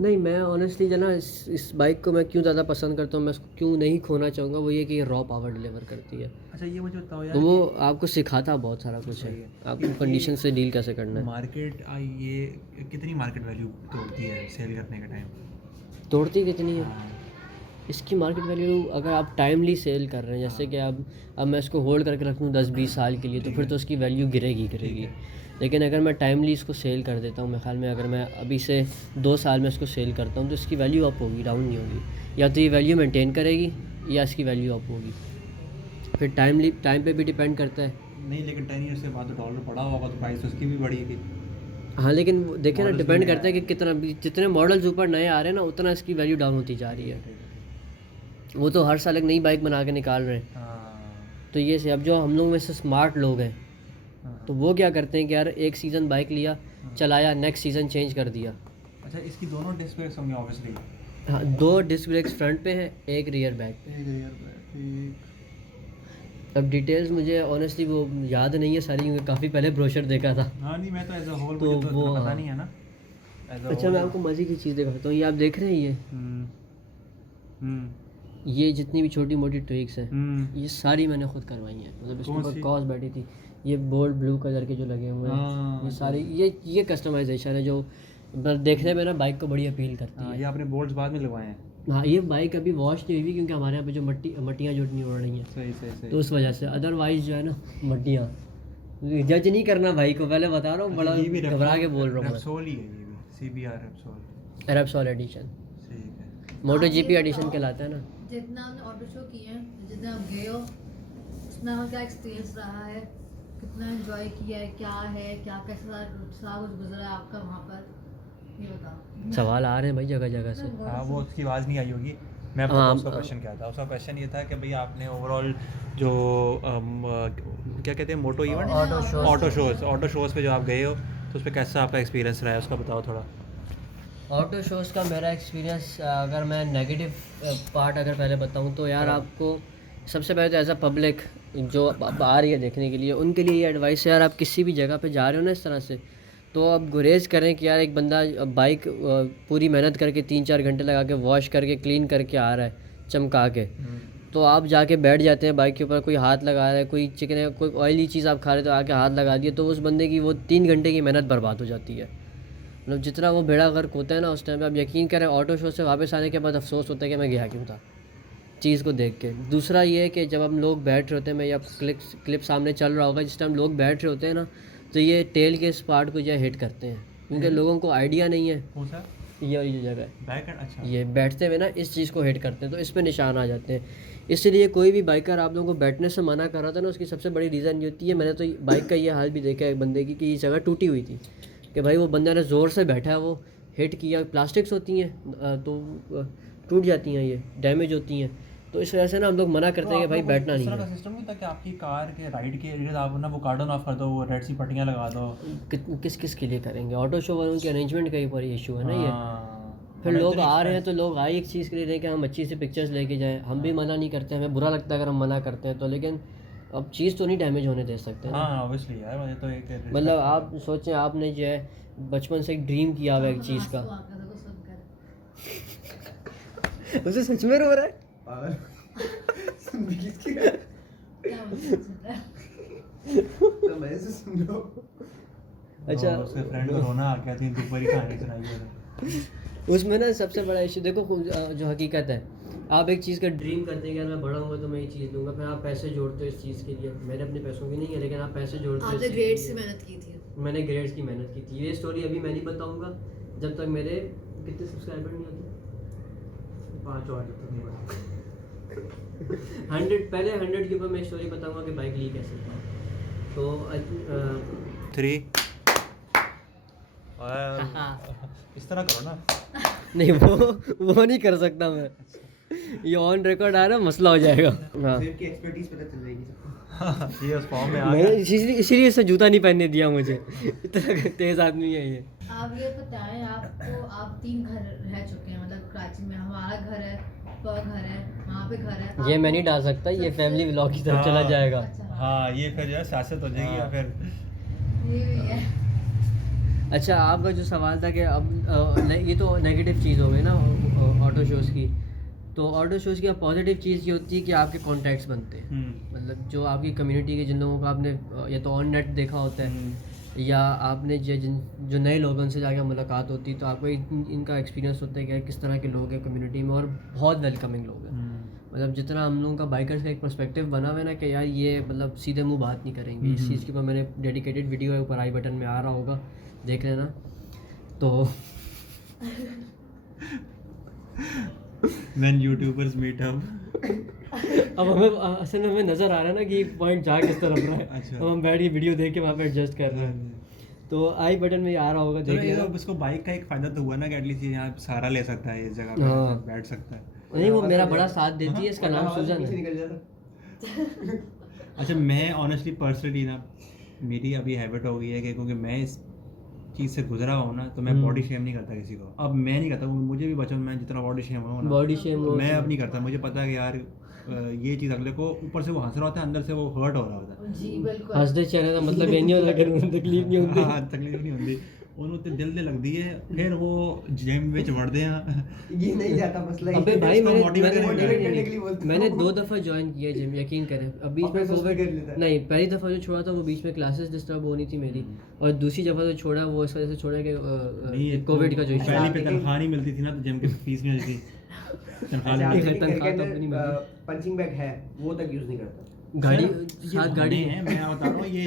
नहीं, मैं ऑनेस्टली जो ना इस बाइक को मैं क्यों ज़्यादा पसंद करता हूँ, मैं इसको क्यों नहीं खोना चाहूँगा, वो ये कि ये रॉ पावर डिलीवर करती है। अच्छा, ये मुझे बताओ यार, तो वो आपको सिखाता बहुत सारा कुछ है, आपको कंडीशन से डील कैसे करना है। मार्केट ये कितनी मार्केट वैल्यू तोड़ती है सेल करने के टाइम? तोड़ती कितनी है इसकी मार्केट वैल्यू? अगर आप टाइमली सेल कर रहे हैं, जैसे कि अब मैं इसको होल्ड करके रख लूँ 10-20 साल के लिए, तो फिर तो उसकी वैल्यू गिरेगी। लेकिन अगर मैं टाइमली इसको सेल कर देता हूँ, मेरे ख्याल में अगर मैं अभी से 2 साल में इसको सेल करता हूँ तो इसकी वैल्यू अप होगी, डाउन नहीं होगी। या तो ये वैल्यू मेंटेन करेगी या इसकी वैल्यू अप होगी। फिर टाइम पे भी डिपेंड करता है। नहीं, लेकिन 10 ईयर से बाद तो डॉलर बढ़ा होगा तो प्राइस उसकी भी बढ़ेगी। हाँ, लेकिन देखिए ना, डिपेंड करता है कि कितना, जितने मॉडल्स ऊपर नए आ रहे हैं ना उतना इसकी वैल्यू डाउन होती जा रही है। वो तो हर साल एक नई बाइक बना के निकाल रहे हैं। तो ये से अब जो हम लोग में से स्मार्ट लोग हैं तो वो क्या करते हैं कि यार एक सीज़न बाइक लिया, चलाया, नेक्स्ट सीज़न चेंज कर दिया। अच्छा, इसकी दोनों डिस्क ब्रेक्स होंगे ऑब्वियसली? हाँ, 2 डिस्क ब्रेक्स फ्रंट पे हैं, एक रियर बैक पे। एक रियर बैक। अब डिटेल्स मुझे ऑनेस्टली वो याद नहीं है सारी, क्योंकि काफ़ी पहले ब्रोशर देखा था। हाँ, नहीं मैं तो एज अ होल तो मुझे तो वो पता नहीं है ना। अच्छा, मैं आपको मज़े की चीज़ दिखाता हूँ, ये आप देख रहे हैं, ये जितनी भी छोटी मोटी ट्विक्स हैं ये सारी मैंने खुद करवाई हैं। मतलब इसके ऊपर कॉस बैठी थी, ये बोल्ड ब्लू कलर के जो लगे हुए हैं, ये सारे ये कस्टमाइजेशन है जो देखने में ना बाइक को बड़ी अपील करती है। ये आपने बोल्ट्स बाद में लगवाए हैं? हाँ, ये बाइक अभी वॉश नहीं हुई क्योंकि हमारे यहाँ पे जो मट्टियाँ जो नहीं उड़ रही हैं, सही तो उस वजह से। अदरवाइज जो है ना मट्टियाँ, जज नहीं करना भाई को, पहले बता रहा हूँ, बड़ा घबरा के बोल रहा हूँ। रेप्सोल ही है ये भी, CBR रेप्सोल। Repsol edition. ठीक है। मोटो आप जीपी ये एडिशन बताओ, कहलाता है ना। जितना आपने ऑटो शो किए हैं, जितने आप गए हो, उसमें आपका क्या एक्सपीरियंस रहा है, कितना एंजॉय किया है, क्या कैसा सारा कुछ गुजरा है आपका वहाँ पर, ये बताओ। सवाल आ रहे हैं भाई जगह जगह से। हाँ, वो उसकी आवाज़ नहीं आई होगी। मैं हाँ, आपको उसका क्वेश्चन क्या था, उसका क्वेश्चन ये था कि भाई आपने ओवरऑल जो क्या कहते हैं मोटो इवेंट, ऑटो शोज़ पे जो आप गए हो, तो उस पर कैसा आपका एक्सपीरियंस रहा है, उसका बताओ थोड़ा। ऑटो शोज़ का मेरा एक्सपीरियंस, अगर मैं नेगेटिव पार्ट अगर पहले बताऊं तो यार, आपको सबसे पहले तो एज अ पब्लिक जो आ रही है देखने के लिए, उनके लिए ये एडवाइस है यार, आप किसी भी जगह पे जा रहे हो ना इस तरह से, तो आप गुरेज करें कि यार एक बंदा बाइक पूरी मेहनत करके 3-4 घंटे लगा के वॉश करके क्लीन करके आ रहा है चमका के, तो आप जाके बैठ जाते हैं बाइक के ऊपर, कोई हाथ लगा रहा है, कोई चिकन है, कोई ऑयली चीज़ आप खा रहे हो तो आके हाथ लगा दिए, तो उस बंदे की वो 3 घंटे की मेहनत बर्बाद हो जाती है। मतलब जितना वो बेड़ा गर्क होता है ना उस टाइम पे, आप यकीन करें ऑटो शो से वापस आने के बाद अफसोस होता है कि मैं गया क्यों था चीज़ को देख के। दूसरा ये है कि जब हम लोग बैठ रहे होते हैं, मैं या क्लिप सामने चल रहा होगा, जिस टाइम लोग बैठ रहे होते हैं ना, तो ये टेल के इस पार्ट को जो हिट करते हैं, क्योंकि लोगों को आइडिया नहीं है। कौन सा ये वाली जो जगह है, बैक एंड? अच्छा, ये बैठते हुए ना इस चीज़ को हिट करते हैं, तो इस पर निशान आ जाते हैं। इसलिए कोई भी बाइकर आप लोगों को बैठने से मना कर रहा था ना, उसकी सबसे बड़ी रीज़न ये होती है, मैंने तो बाइक का ये हाल भी देखा है एक बंदे की, कि ये जगह टूटी हुई थी कि भाई वो बंदे ने ज़ोर से बैठा है, वो हिट किया, प्लास्टिक्स होती हैं तो टूट जाती हैं, ये डैमेज होती हैं, तो इस वजह से ना हम लोग मना करते हैं कि भाई बैठना नहीं है। सिस्टम नहीं था कि आपकी कार के राइड के एरिया आप ना वो कार्डन ऑफ कर दो, वो रेड सी पट्टियाँ लगा दो। किस किस के लिए करेंगे, ऑटो शो वालों की अरेंजमेंट का ही पर इशू है ना ये। हाँ, फिर लोग आ रहे हैं तो लोग आए एक चीज़ के लिए कि हम अच्छी सी पिक्चर्स लेके जाएं, हम भी मना नहीं करते, हमें बुरा लगता है अगर हम मना करते हैं तो, लेकिन अब चीज़ तो नहीं डैमेज होने दे सकते हैं। हाँ ऑब्वियसली यार, मुझे तो एक मतलब आप सोचें, आपने जो है बचपन से एक ड्रीम किया हुआ है एक चीज़ का, आंसू आ गया देखो सुनकर। उसे सच में रो रहा है। पागल सुन भी किसकी क्या सुन रहा है? तो मैं से सुन लो। अच्छा, उसके फ्रेंड को रोना आ गया, 3 दोपहर की कहानी सुनाई है। उसमें ना सबसे बड़ा इशू देखो, जो हकीकत है, आप एक चीज़ का ड्रीम करते हैं कि यार मैं बड़ा हूँगा तो मैं ये चीज़ लूँगा, फिर आप पैसे जोड़ते हो इस चीज़ के लिए। मैंने अपने पैसों की नहीं है, लेकिन आप पैसे जोड़ते हो। आपने ग्रेड्स से मेहनत की थी। मैंने ग्रेड्स की मेहनत की थी। ये स्टोरी अभी मैं नहीं बताऊँगा जब तक मेरे कितने सब्सक्राइबर नहीं होते, 5 और जब तक नहीं बढ़ते। 100 पहले 100 के ऊपर मैं स्टोरी बताऊँगा कि बाइक ली कैसे था। तो 3 इस तरह करो ना। नहीं, वो नहीं कर सकता मैं, ये ऑन रिकॉर्ड आ रहा है, मसला हो जाएगा। हाँ, सिर्फ की एक्सपर्टीज पता चल जाएगी सबको। ये उस फॉर्म में आ मैं गया। इसीलिए इससे जूता नहीं पहनने दिया मुझे, इतना तेज आदमी है ये। आप ये बताएं, आपको आप 3 घर रह चुके हैं, मतलब कराची में हमारा घर है, आपका घर है, वहाँ पे घर है। ये मैं नहीं डाल सकता, ये फैमिली व्लॉग की तरफ चला जाएगा। अच्छा, हाँ, ये फिर जो है सियासत हो जाएगी या फिर ये भी है। अच्छा, आपका जो सवाल था कि अब ये तो नेगेटिव चीज़ हो गई ना ऑटो शोज़ की, तो ऑटो शोज़ की अब पॉजिटिव चीज़ ये होती है कि आपके कॉन्टैक्ट्स बनते हैं। मतलब जो आपकी कम्युनिटी के जिन लोगों को आपने या तो ऑन नेट देखा होता है, या आपने जो नए लोगों से जाकर मुलाकात होती है, तो आपको इनका एक्सपीरियंस होता है कि किस तरह के लोग हैं कम्युनिटी में, और बहुत वेलकमिंग लोग हैं। मतलब जितना हम लोगों का बाइकर्स का एक पर्सपेक्टिव बना हुआ है ना कि यार ये मतलब सीधे मुंह बात नहीं करेंगे, इस चीज़ के ऊपर मैंने डेडिकेटेड वीडियो है, ऊपर आई बटन में आ रहा होगा, देख लेना। तो व्हेन यूट्यूबर्स मीट अप, अब हमें असल में हमें नज़र आ रहा है ना कि पॉइंट जा किस तरफ रहा है। अच्छा। अब हम बैठ के वीडियो देख के वहाँ पे एडजस्ट कर रहे हैं, तो आई बटन में आ रहा होगा, चलो देख ये लेना। तो उसको बाइक का एक फायदा तो हुआ ना कि एटलीस्ट यहाँ सहारा ले सकता है, इस जगह हाँ। पे बैठ सकता है। नहीं, वो मेरा बड़ा साथ देती है, इसका नाम सुजन पीछे है। निकल जाता। अच्छा, मैं ऑनेस्टली पर्सनली ना, मेरी अभी हैबिट हो गई है कि क्योंकि मैं इस चीज़ से गुजरा हूँ ना, तो मैं बॉडी शेम नहीं करता किसी को। अब मैं नहीं करता, मुझे भी बचपन में जितना बॉडी शेम हुआ ना, बॉडी शेम तो मैं अब नहीं करता। मुझे पता है कि यार ये चीज़ अगले को ऊपर से वो हंस रहा होता है, अंदर से वो हर्ट हो रहा होता है। जी बिल्कुल। हंसते चेहरे का मतलब ये नहीं होता कि उन्हें तकलीफ नहीं होती। हाँ, तकलीफ नहीं होती, ਉਹਨੂੰ ਤੇ ਦਿਲ ਤੇ ਲੱਗਦੀ ਹੈ, ਫਿਰ ਉਹ जिम ਵਿੱਚ ਵੜਦੇ ਆ। ये नहीं जाता मसला। अबे भाई, इसको motivate करने के लिए बोलते मैंने हो। 2 दफ़ा ज्वाइन किया जिम, यकीन करें। अब बीच में वापस उसमें कोविड कर लेता है। नहीं, पहली दफ़ा जो छोड़ा था वो बीच में क्लासेस डिस्टर्ब होनी थी मेरी, और दूसरी दफ़ा जो छोड़ा वो इस वजह से छोड़ा कि कोविड का जो इशू। पहली पे तनख्वाह नहीं मिलती थी ना, तो जिम की फीस नहीं मिलती थी, तनख्वाह नहीं मिलती। तनख्वाह तो अपनी मिली। पंचिंग बैग है वो तक यूज नहीं करता। गाड़ी ये साथ गाड़ी बहाने हैं, मैं बता रहा हूँ, ये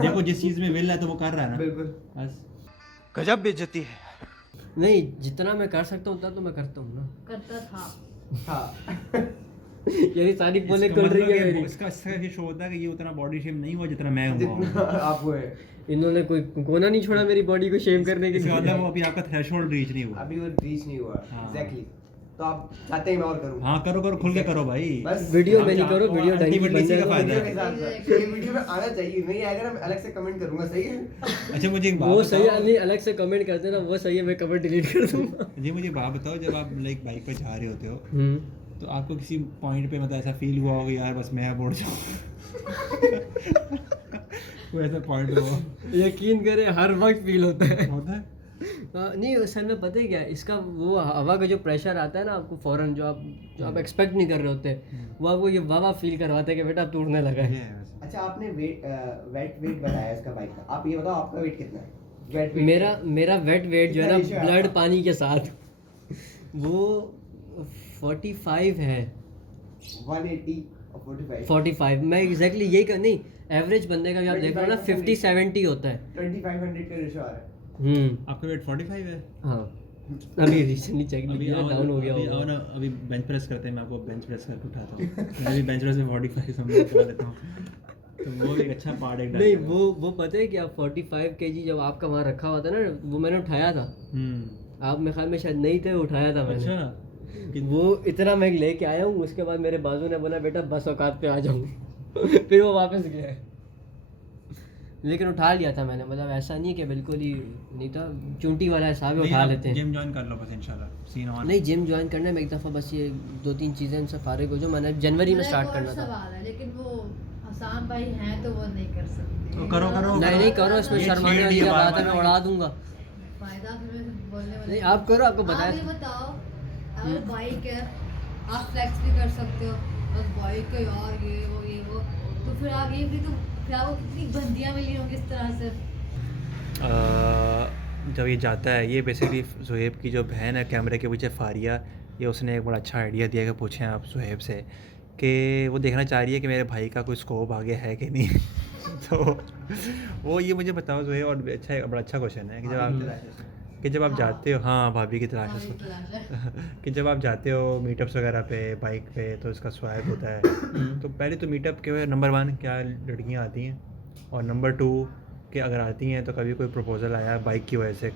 देखो जिस चीज़ में विल है तो वो कर रहा है ना, बिल्कुल। बस। गजब बेइज्जती है। नहीं, जितना मैं कर सकता हूँ उतना तो मैं करता हूँ ना। करता था। हाँ यही सारी बोले इसका कर रही मतलब है कि मेरी। इसका ये शो होता है कि ये उतना बॉडी शेम नहीं हुआ जितना मैं हुआ जितना हूँ। आप हुए हैं। इन्होंने कोई कोना नहीं छोड़ा मेरी बॉडी को शेम करने के इसका लिए। मतलब वो अभी आपका थ्रेशोल्ड रीच नहीं हुआ। अभी वो रीच नहीं हुआ हाँ। एग्जैक्टली। तो आप चाहते हैं मैं और करूँ? हाँ करो करो, खुल के करो भाई। बस वीडियो में नहीं करो, आपको वीडियो ढंग की ultimately इसी बन का जाए। फायदा वीडियो है। के साथ साथ ये वीडियो में आना चाहिए, नहीं आएगा ना मैं अलग से कमेंट करूंगा, सही है? अच्छा मुझे एक बात वो सही बताओ। है, नहीं अलग से कमेंट करते ना, वो सही है, मैं कमेंट डिलीट कर दूंगा। जी मुझे एक बात बताओ, जब आप लाइक बाइक पे जा रहे होते हो हम्म। तो आपको किसी पॉइंट पे मतलब ऐसा फील हुआ होगा यार बस मैं अब उड़ जाऊँ? कोई ऐसा पॉइंट हुआ यकीन करें हर वक्त फील होता है। होता है? नहीं असल में पता है क्या है, इसका वो हवा का जो प्रेशर आता है ना आपको फौरन, जो आप एक्सपेक्ट नहीं कर रहे होते, वो आपको ये वावा फील करवाता है कि बेटा अब टूटने लगा ये है। है वैसे। अच्छा आपने वेट बताया इसका बाइक का, आप ये बताओ आपका वेट कितना है? वेट मेरा वेट वेट जो है कितना ratio ना है ब्लड आपका? पानी के साथ वो 45 है। 180 और 45 45 मैं एग्जैक्टली यही कर, नहीं एवरेज बंदे का भी आप देख लो ना 50-70 होता है। 2500 का रेशो आ रहा है। आपका वेट 45 है? हाँ अभी रिसेंटली चेक अभी किया, डाउन हो गया अभी होगा। आओ ना, अभी बेंच प्रेस करते हैं, मैं आपको बेंच प्रेस करके उठाता हूँ। मैं भी बेंच प्रेस में 45 समझ उठा लेता हूँ, तो वो एक अच्छा पार्ट एक नहीं वो पता है क्या, 45 kg जब आपका वहाँ रखा हुआ था ना, वो मैंने उठाया था। आप मेरे ख्याल में शायद नहीं थे, उठाया था मैंने। अच्छा वो इतना मैं लेके आया हूँ, उसके बाद मेरे बाजू ने बोला बेटा बस औकात पे आ जाऊँ। फिर वो वापस गया है, लेकिन उठा लिया था मैंने, मतलब ऐसा नहीं है कि बिल्कुल ही नहीं था, चूंटी वाला हिसाब है, उठा लेते हैं। जिम ज्वाइन कर लो बस इंशाल्लाह, सीन ऑन। नहीं जिम ज्वाइन करना है, मैं एक दफ़ा बस ये 2-3 चीज़ें इनसे फारिग हो जाऊँ, मैंने जनवरी में मेरा स्टार्ट एक और करना था। सवाल है, लेकिन वो हसान भाई हैं तो वो नहीं कर सकते। तो करो, करो। नहीं करो, इसमें ये शर्माने छेड़ वाली दिया क्या बात है, बार-बार। मैं उड़ा दूंगा। फायदा फिर बोलने वाले नहीं आप करो, आपको आप बताया ये था। बताओ, अगर बाइक है आप फ्लेक्स भी कर सकते हो, बस बाइक है यार ये वो, तो फिर आप ये भी तो फिर आपको कितनी बंदियां मिली होंगी इस तरह से। जब ये जाता है, ये बेसिकली सुहेब की जो बहन है कैमरे के पीछे फारिया, ये उसने एक बड़ा अच्छा आइडिया दिया कि पूछें आप सुहेब से कि वो देखना चाह रही है कि मेरे भाई का कोई स्कोप आगे है कि नहीं। तो वो ये मुझे बताओ सुहेब, और अच्छा बड़ा अच्छा क्वेश्चन है कि जब आप जाते हो, हाँ भाभी की तलाश हाँ, है ये तलाश है। कि जब आप जाते हो मीटअप्स वगैरह पे बाइक पे, तो इसका स्वाइप होता है। तो पहले तो मीटअप के नंबर 1 क्या लड़कियां आती हैं, और नंबर 2 कि अगर आती हैं तो कभी कोई प्रपोजल आया बाइक की वजह से,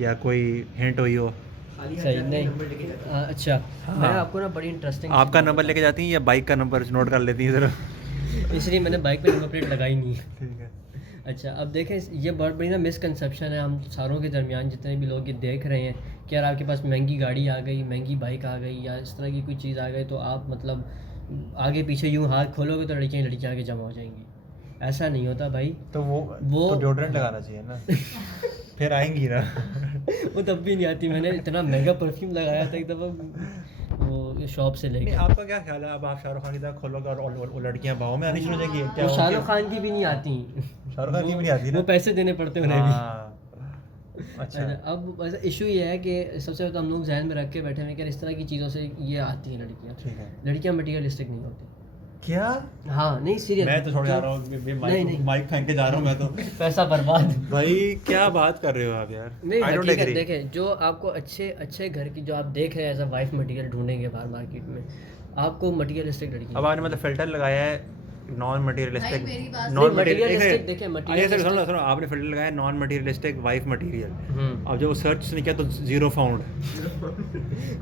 या कोई हिंट हुई हो। सही नहीं अच्छा, मैं आपको ना बड़ी इंटरेस्टिंग आपका नंबर लेके जाती हैं या बाइक का नंबर नोट कर लेती हैं ज़रा? इसलिए मैंने बाइक पे नंबर प्लेट लगाई नहीं है। ठीक है। अच्छा अब देखें, ये बहुत बड़ी ना मिसकंसेप्शन है हम सारों के दरमियान, जितने भी लोग ये देख रहे हैं कि यार आपके पास महंगी गाड़ी आ गई, महंगी बाइक आ गई, या इस तरह की कोई चीज़ आ गई, तो आप मतलब आगे पीछे यूँ हाथ खोलोगे तो लड़कियाँ आगे जमा हो जाएंगी। ऐसा नहीं होता भाई। तो वो तो डिओड्रेंट लगाना चाहिए ना, फिर आएंगी ना। वो तब भी नहीं आती। मैंने इतना महंगा परफ्यूम लगाया था एक दफ़ा वो शॉप से लेके। नहीं आपका क्या ख्याल है, अब आप शाहरुख खान की तरह खोलोगे और वो लड़कियां बाहों में आनी शुरू हो जाएंगी? क्या वो हो शाहरुख गया? खान की भी नहीं आती। शाहरुख खान की भी नहीं आती ना? वो पैसे देने पड़ते उन्हें भी। हाँ, अच्छा। अब वैसे इशू ये है कि सबसे पहले तो हम लोग जहन में रख के बैठे हैं कि इस तरह की चीज़ों से ये आती हैं लड़कियाँ। ठीक है। लड़कियाँ मटीरियलिस्टिक नहीं होती। क्या? हाँ नहीं सीरियस, मैं तो छोड़ जा रहा हूँ, नहीं। माइक फेंक के जा रहा हूँ मैं तो। पैसा बर्बाद। भाई क्या बात कर रहे हो आप यार? नहीं I don't हकीकत agree। देखें, जो आपको अच्छे घर की जो आप देख रहे हैं एज अ वाइफ मटेरियल ढूंढेंगे बाहर मार्केट में, आपको मटेरियलिस्टिक लड़की। अब आपने मतलब फिल्टर लगाया है नॉन मटेरियलिस्टिक, भाई, मेरी बात नॉन नहीं, मटेरियलिस्टिक। materialistic देखें, materialistic- सुनो सुनो, आपने फिल्टर लगाया नॉन मटेरियलिस्टिक वाइफ मटेरियल। हम्म। अब जब वो सर्च नहीं किया तो जीरो फाउंड।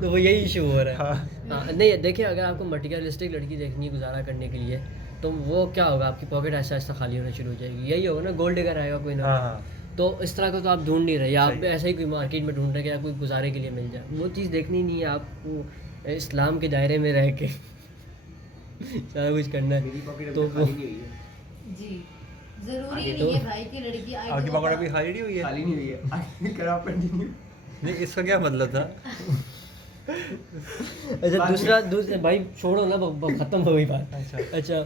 तो वो यही इशू हो रहा है। हाँ। हाँ, नहीं देखिए, अगर आपको मटेरियलिस्टिक लड़की देखनी है गुजारा करने के लिए, तो वो क्या होगा, आपकी पॉकेट ऐसा ऐसा खाली होना शुरू हो जाएगी। यही होगा ना, गोल्ड डिगर आएगा कोई ना। हाँ। तो इस तरह का तो आप ढूंढ नहीं रहे, या आप सही। ऐसा ही कोई मार्केट में ढूंढ रहे कि या कोई गुजारे के लिए मिल जाए। वो चीज़ देखनी नहीं है आपको, इस्लाम के दायरे में रह के सारा कुछ करना मेरी है। पॉकेट तो अभी वो खाली नहीं हुई है। जी, जरूरी आगे नहीं है तो- भाई की लड़की आई आपकी तो पकड़ अभी खाली नहीं हुई है? खाली नहीं हुई है। आगे करो आप कंटिन्यू। नहीं, इसका क्या मतलब था? अच्छा दूसरा भाई छोड़ो ना, ख़त्म हो गई बात। अच्छा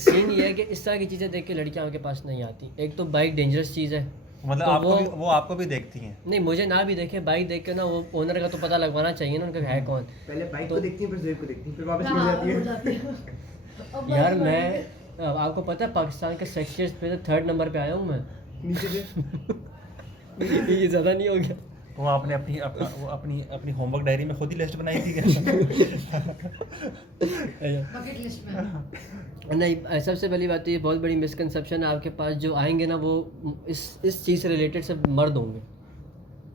सीन ये है कि इस तरह की चीज़ें देख के लड़कियां आपके पास नहीं आती। एक तो बाइक डेंजरस चीज़ है, मतलब तो वो आपको भी देखती हैं? नहीं मुझे ना भी देखे, बाइक देख के ना वो ओनर का तो पता लगवाना चाहिए ना उनका है कौन। पहले बाइक तो- को देखती है, फिर ज़ेब को देखती है, फिर वापस हाँ, मिल हो जाती है। जाती है। अब यार बड़ी- मैं आपको पता है पाकिस्तान के सेक्सियस्ट पे तो 3rd नंबर पे आया हूँ मैं। नीचे से ये ज़्यादा नहीं हो गया? वो आपने अपनी होमवर्क डायरी में खुद ही लिस्ट बनाई थी क्या? बकेट लिस्ट में। नहीं, सबसे पहली बात तो ये बहुत बड़ी मिसकंसेप्शन है, आपके पास जो आएंगे ना वो इस चीज़ से रिलेटेड सब मर्द होंगे,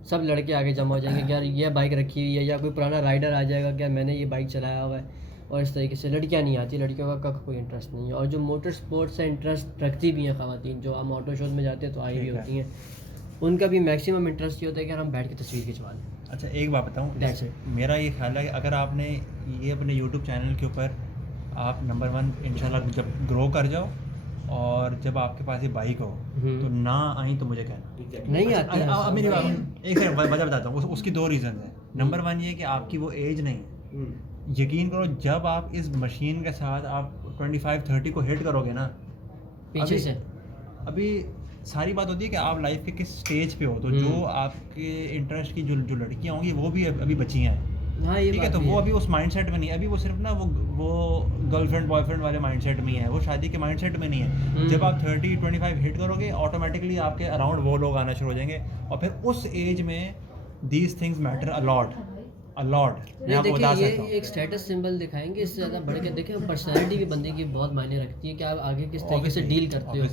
सब लड़के आगे जमा हो जाएंगे कि यार ये बाइक रखी हुई है, या कोई पुराना राइडर आ जाएगा क्या मैंने ये बाइक चलाया हुआ है, और इस तरीके से लड़कियां नहीं आती, लड़कियों का कोई इंटरेस्ट नहीं है। और जो मोटर स्पोर्ट्स से इंटरेस्ट रखती भी हैं ख़वातीन, जो हम ऑटो शोज में जाते हैं तो आई भी होती हैं, उनका भी मैक्सिमम इंटरेस्ट ये होता है कि यार हम बैठ के तस्वीर खिंचवा लें। अच्छा एक बात बताऊँ, That's it. मेरा ये ख्याल है कि अगर आपने ये अपने यूट्यूब चैनल के ऊपर आप नंबर 1 इंशाल्लाह जब ग्रो कर जाओ और जब आपके पास ये बाइक हो तो ना आई तो मुझे कहना नहीं आती है। अब मेरी बात एक सेकंड वजह बताता हूँ। उसकी 2 रीज़न है। नंबर 1 ये कि आपकी वो एज नहीं है। यकीन करो जब आप इस मशीन के साथ आप 25-30 को हिट करोगे ना, पीछे से अभी सारी बात होती है कि आप लाइफ के किस स्टेज पे हो, तो जो आपके इंटरेस्ट की जो लड़कियां होंगी वो भी अभी बची हैं। हाँ ये ठीक है, बात तो भी वो है। अभी उस माइंडसेट में नहीं है। अभी वो सिर्फ ना वो गर्लफ्रेंड बॉयफ्रेंड वाले माइंडसेट में ही है, वो शादी के माइंडसेट में नहीं है। जब आप 30-25 हिट करोगे ऑटोमेटिकली आपके अराउंड वो लोग आना शुरू हो जाएंगे, और फिर उस एज में दीज थिंग्स मैटर अलॉट। मैं आपको बता देखिए ये सकता हूँ। एक स्टेटस सिंबल दिखाएंगे, इससे ज़्यादा बढ़ के देखें पर्सनैलिटी भी बंदे की बहुत मायने रखती है कि आप आगे किस तरीके से डील करते हो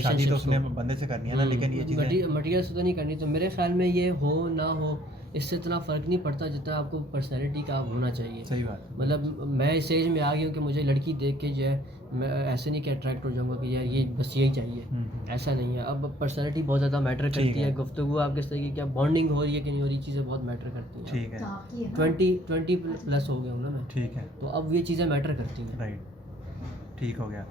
शादी तो उसने बंदे से करनी है ना, लेकिन ये चीज़ें मटीरियल से तो नहीं करनी। तो मेरे ख्याल में ये हो ना हो इससे इतना फ़र्क नहीं पड़ता जितना आपको पर्सनैलिटी का होना चाहिए। सही बात है। मतलब मैं इस एज में आ गई हूँ कि मुझे लड़की देख के जो है मैं ऐसे नहीं कि अट्रैक्ट हो जाऊँगा कि यार ये बस यही चाहिए, ऐसा नहीं है। अब पर्सनैलिटी बहुत ज़्यादा मैटर करती है, गुफ्तगू आप किस तरीके की बॉन्डिंग हो रही है कि नहीं हो रही, चीज़ें बहुत मैटर करती हैं। ठीक है, 20 प्लस हो गया हूँ ना मैं, ठीक है, तो अब ये चीज़ें मैटर करती हैं। राइट, ठीक हो गया।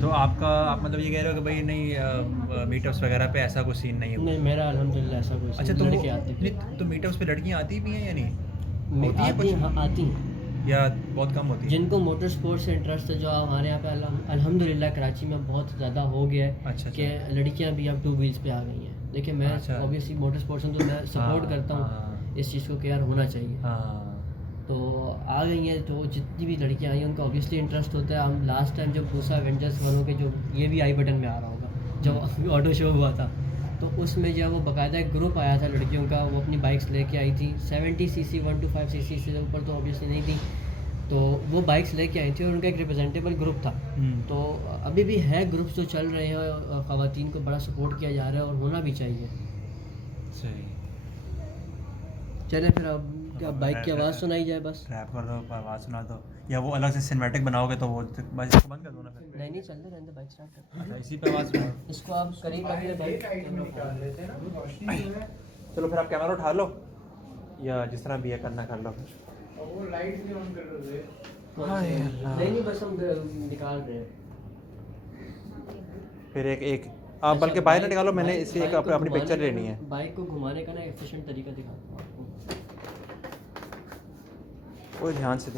तो आप मतलब ये कह रहे हो कि भाई नहीं मीटअप्स वगैरह पे ऐसा कोई सीन नहीं है? नहीं मेरा अल्हम्दुलिल्लाह ऐसा कोई अच्छा, तो लड़के आते हैं। नहीं, तो मीटअप्स पे लड़कियां आती भी हैं या नहीं? होती है आती हैं, कुछ हाँ आती हैं। या बहुत कम होती है? जिनको मोटर स्पोर्ट्स से इंटरेस्ट है, जो हमारे यहाँ पे अल्हम्दुलिल्लाह कराची में बहुत ज़्यादा हो गया है अच्छा, कि लड़कियाँ भी अब 2 व्हील्स पे आ गई हैं। देखिए मैं अच्छा। ऑब्वियसली मोटर स्पोर्ट्स में तो मैं सपोर्ट करता हूँ इस चीज़ को कि यार होना चाहिए। हाँ, तो आ गई हैं, तो जितनी भी लड़कियाँ आई हैं उनका ऑब्वियसली इंटरेस्ट होता है। हम लास्ट टाइम जब पूसा एवेंजर्स वालों के जो ये भी आई बटन में आ रहा होगा जब ऑटो शो हुआ था, तो उसमें जो है वो बाकायदा एक ग्रुप आया था लड़कियों का, वो अपनी बाइक्स लेके आई थी 70 सीसी 125 सीसी से ऊपर तो ऑब्वियसली नहीं थी, तो वो बाइक्स लेके आई थी और उनका एक रिप्रेजेंटेबल ग्रुप था। तो अभी भी है ग्रुप्स जो चल रहे हैं, ख़वातीन को बड़ा सपोर्ट किया जा रहा है और होना भी चाहिए। सही। चले फिर अब क्या बाइक की आवाज़ सुनाई जाए बस? रैप कर दो, आवाज़ सुना दो, या वो अलग से सिनेमैटिक बनाओगे तो वो बस इसको बंद कर दो ना फिर। नहीं नहीं चलते रहते, बाइक स्टार्ट कर। अच्छा, इसी पे आवाज़ सुनाओ। इसको आप करीब रखिए बाइक। चलो फिर आप कैमरा उठा लो या जिस तरह भी है करना कर लो। वो लाइट नहीं ऑन कर रहे थे। नहीं नहीं बस हम निकाल रहे हैं। फिर एक आप बल्कि बाहर निकालो, मैंने इसे एक अपनी पिक्चर लेनी है। बाइक को घुमाने का ना एफिशिएंट तरीका दिखाता हूँ आपको। ओए ध्यान से।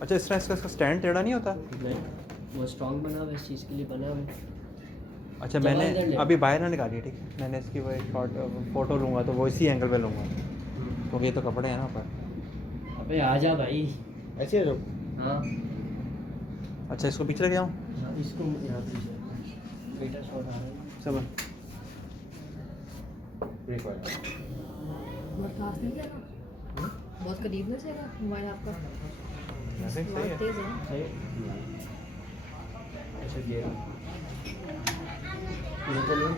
अच्छा, इस तरह इसका स्टैंड टेढ़ा नहीं होता? नहीं, वो स्ट्रॉन्ग बना हुआ है, इस चीज़ के लिए बना हुआ है। अच्छा, मैंने अभी बाहर ना निकाली, ठीक है, मैंने इसकी वो एक शॉर्ट फोटो लूँगा तो वो इसी एंगल पे लूँगा, क्योंकि ये तो कपड़े हैं ना ऊपर। अबे आ जा भाई। ऐसे लो। हाँ अच्छा, इसको पीछे लेके जाऊँ? इसको यहाँ पे बेटा शॉट आ रहा है सब बर्दाश्त नहीं किया ना, बहुत करीब में से है मोबाइल आपका, सही है। बहुत तेज है। सही। अच्छा ये रहा। ये तो लो।